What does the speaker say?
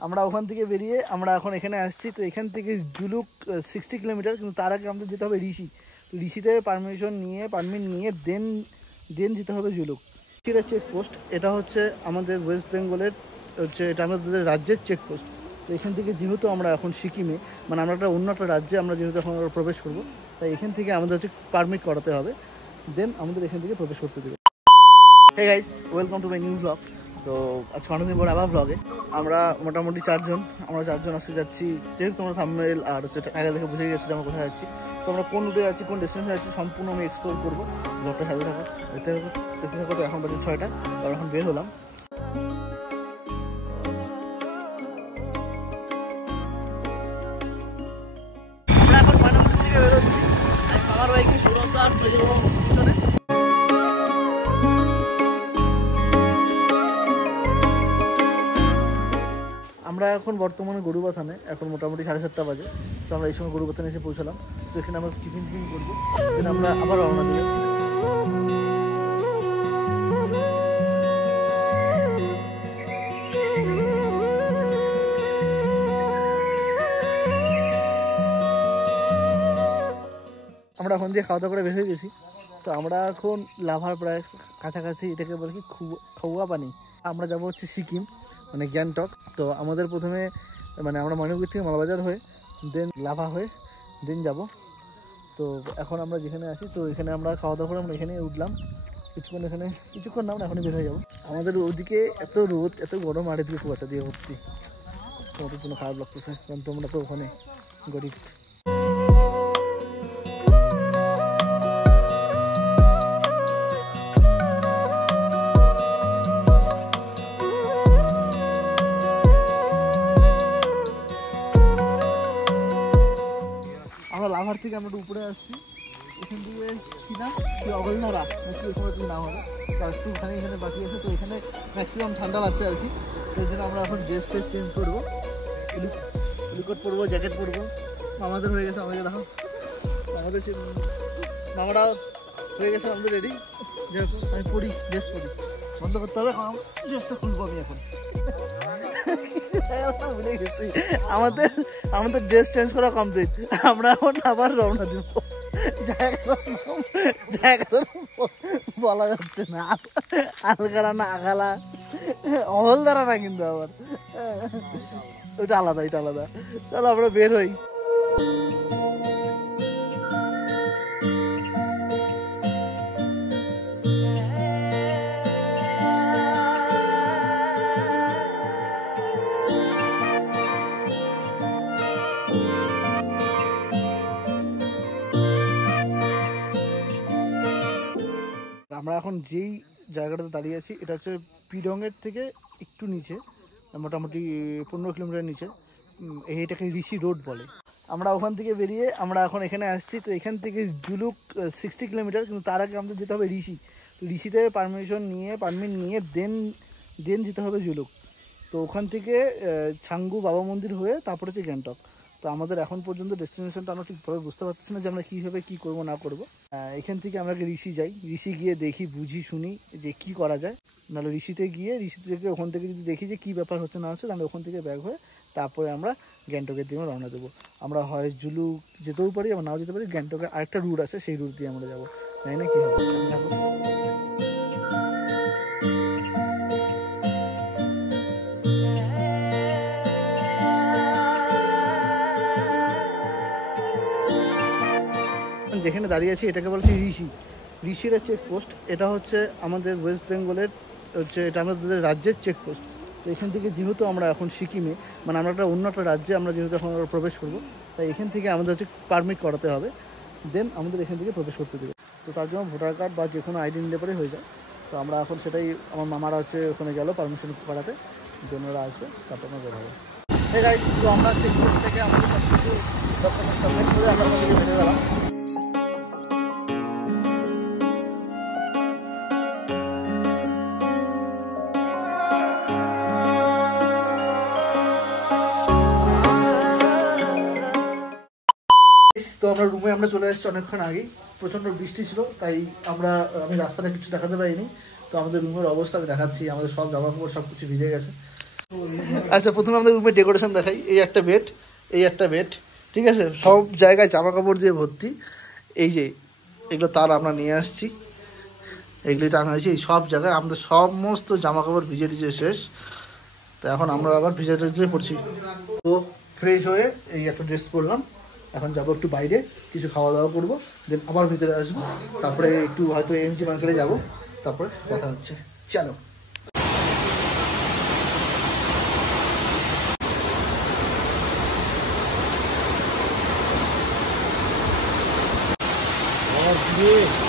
আমরা ওখান থেকে বেরিয়ে আমরা এখন এখানে আসছি। তো এখান থেকে জুলুক 60 কিলোমিটার, কিন্তু তার আগে আমাদের যেতে হবে ঋষি। ঋষিতে পারমিট নিয়ে দেন যেতে হবে জুলুক। ঋষির চেকপোস্ট, এটা হচ্ছে আমাদের ওয়েস্ট বেঙ্গলের এটা আমাদের রাজ্যের চেকপোস্ট। তো এখান থেকে যেহেতু আমরা এখন সিকিমে, মানে আমরা অন্য একটা রাজ্যে আমরা যেহেতু এখন প্রবেশ করবো, তাই এখান থেকে আমাদের পারমিট করাতে হবে, দেন আমাদের এখান থেকে প্রবেশ করতে দেবে। Hey guys, welcome to my new blog. তো আজকে অনেকদিন পর আবার ব্লগে আমরা মোটামুটি চারজন আজকে যাচ্ছি। যেহেতু তোমরা থাম্বনেল আর আগে দেখে বুঝে গেছি আমরা কোথায় যাচ্ছি। তো আমরা কোন রুটে যাচ্ছি, কোন ডেস্টিনেশনে যাচ্ছি, সম্পূর্ণ আমি এক্সপ্লোর করবো। ব্লগটা সাথে থাকো, দেখতে থাকো। তো এখন বাজে 6টা, তো এখন বের হলাম। আমরা এখন ময়নামতি থেকে বেরোচ্ছি। আমার বাইকে সৌরভ আর পিছনে। আমরা এখন বর্তমানে গরুবাথানে, এখন মোটামুটি 7:30 বাজে। তো আমরা এই সময় গরুবাথানে এসে পৌঁছালাম। তো এখানে আমরা টিফিন করবো, দেন আমরা আবার রওনা দিলাম। আমরা এখন দিয়ে খাওয়া দাওয়া করে বের হয়ে গেছি। তো আমরা এখন লাভার প্রায় কাছাকাছি, এটাকে বলে কি খাওয়া পানি। আমরা যাবো হচ্ছে সিকিম, মানে গ্যাংটক। তো আমাদের প্রথমে মানে আমরা ময়নাগুড়ি থেকে মালবাজার হয়ে দেন লাভা হয়ে দেন যাব। তো এখন আমরা যেখানে আছি, তো এখানে আমরা খাওয়া দাওয়া করে আমরা এখানে উঠলাম। কিছুক্ষণ না, আমরা এখনই বের হয়ে যাবো। আমাদের ওদিকে এত রোদ, এত গরম, আর এদিকে কুয়াশা দিয়ে ভর্তি। তোমাদের জন্য খারাপ লাগতেছে, কারণ তোমরা তো ওখানে গরিব। আমরা লাভার থেকে আমরা উপরে আসছি। এখান থেকে কি নাম, কি অগলধারা নাকি এরকম একটু নাম হবে। তার একটুখানি এখানে বাকি আছে। তো এখানে ম্যাক্সিমাম ঠান্ডা লাগছে আর কি। সেই জন্য আমরা এখন ড্রেস চেঞ্জ করবো, উলিকোট পরবো, জ্যাকেট পরবো। মামাদের হয়ে গেছে, আমাদের দেখো মামারা হয়ে গেছে আমাদের রেডি। যেরকম আমি ড্রেস পরি, বন্ধ করতে হবে। ড্রেসটা খুলবো আমি এখন। ভুলে গেছি, আমাদের ড্রেস চেঞ্জ করা কমপ্লিট। আমরা এখন আবার রওনা দিব। জায়গা বলা যাচ্ছে না, আলগালা না আগালা, অহলদারা না, কিন্তু আবার ওইটা আলাদা, এটা আলাদা। চলো আমরা বের হই। আমরা এখন যেই জায়গাটাতে দাঁড়িয়ে আছি, এটা হচ্ছে পিডংয়ের থেকে একটু নিচে, মোটামুটি 15 কিলোমিটার নিচে। এইটাকে ঋষি রোড বলে। আমরা ওখান থেকে বেরিয়ে আমরা এখন এখানে আসছি। তো এখান থেকে জুলুক 60 কিলোমিটার, কিন্তু তার আগে আমাদের যেতে হবে ঋষি। তো ঋষিতে পারমিট নিয়ে দেন যেতে হবে জুলুক। তো ওখান থেকে ছাঙ্গু বাবা মন্দির হয়ে তারপরে হচ্ছে গ্যাংটক। তো আমাদের এখন পর্যন্ত ডেস্টিনেশনটা আমরা ঠিকভাবে বুঝতে পারছি না যে আমরা কীভাবে কী করবো না করবো। এখান থেকে আমরা ঋষি যাই, ঋষি গিয়ে দেখি, বুঝি, শুনি যে কি করা যায়। নাহলে ঋষি থেকে ওখান থেকে যদি দেখি যে কী ব্যাপার হচ্ছে না হচ্ছে, তাহলে ওখান থেকে ব্যাক হয়ে তারপরে আমরা গ্যাংটকের দিকে রওনা দেবো। আমরা হয় জুলুক যেতেও পারি, আমরা নাও যেতে পারি। গ্যাংটকের আরেকটা রুট আছে, সেই রুট দিয়ে আমরা যাবো। জানি না কী হবে। যেখানে দাঁড়িয়ে আছি এটাকে বলছি ঋষির চেকপোস্ট। এটা হচ্ছে আমাদের ওয়েস্ট বেঙ্গলের এটা আমাদের রাজ্যের চেকপোস্ট। তো এখান থেকে যেহেতু আমরা এখন সিকিমে, মানে আমরা অন্য একটা রাজ্যে আমরা যেহেতু এখন প্রবেশ করবো, তাই এখান থেকে আমাদের পারমিট করাতে হবে, দেন আমাদের এখান থেকে প্রবেশ করতে দেবে। তো তার জন্য ভোটার কার্ড বা যে কোনো আইডি নিলে পরে হয়ে যায়। তো আমরা এখন সেটাই, আমার মামারা ওখানে গেল পারমিশন করাতে, দেন ওরা আসবে, তারপর আমরা বের হবে। এই গাইস, তো আমরা চেকপোস্ট থেকে আমাদের সব কিছু ডকুমেন্ট সাবমিট করে আমরা ওখান থেকে বেরিয়ে গেলাম। তো আমরা রুমে চলে এসেছি অনেকক্ষণ আগেই। প্রচণ্ড বৃষ্টি ছিল, তাই আমি রাস্তাটা কিছু দেখাতে পারিনি। তো আমাদের রুমের অবস্থা আমি দেখাচ্ছি। আমাদের সব জামা কাপড় সব কিছু ভিজে গেছে। আচ্ছা, প্রথমে আমাদের রুমের ডেকোরেশন দেখাই। এই একটা বেড, এই একটা বেড, ঠিক আছে? সব জায়গায় জামা কাপড় দিয়ে ভর্তি। এই যে এগুলো তার আমরা নিয়ে আসছি, এগুলি টাঙা হয়েছে এই সব জায়গায়। আমাদের সমস্ত জামা কাপড় ভিজে টিজে শেষ। তো এখন আমরা আবার ভিজে টিজে পড়ছি। তো ফ্রেশ হয়ে এই একটা ড্রেস পরলাম, এখন যাবো একটু বাইরে, কিছু খাওয়া দাওয়া করবো, দেন আবার ভিতরে আসবো, তারপরে একটু হয়তো এমজি মার্কেটে যাবো, তারপরে কথা হচ্ছে। চলো। Yeah.